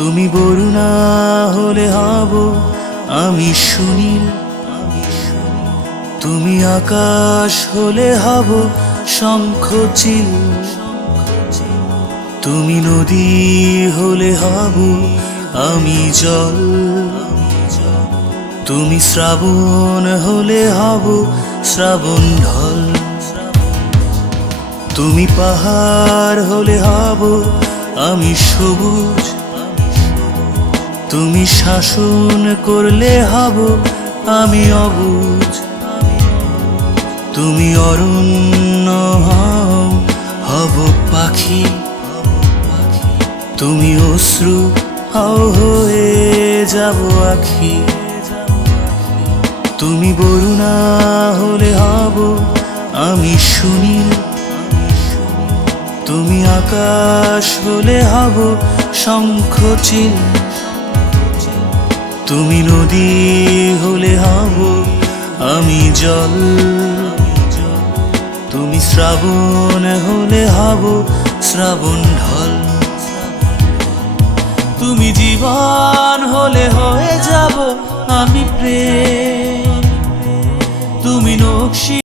তুমি বরুণা হলে হব আমি সুনীল, তুমি আকাশ হলে হব শঙ্খচিল, তুমি নদী হলে হব আমি জল, তুমি শ্রাবণ হলে হব শ্রাবণ ঢল, তুমি পাহাড় হলে হব আমি সবুজ, তুমি শাসন করলে হব আমি অবুঝ, তুমি অরণ্য হব পাখি, তুমি অশ্রু হয়ে যাব আখি, তুমি বরুণা হলে হব আমি সুনীল, তুমি আকাশ হলে হব শঙ্খচিল, তুমি নদী হলে হব আমি জল, তুমি শ্রাবণ হলে হব শ্রাবণ ঢল, তুমি জীবন হলে হয়ে যাব আমি প্রেম, তুমি নকশি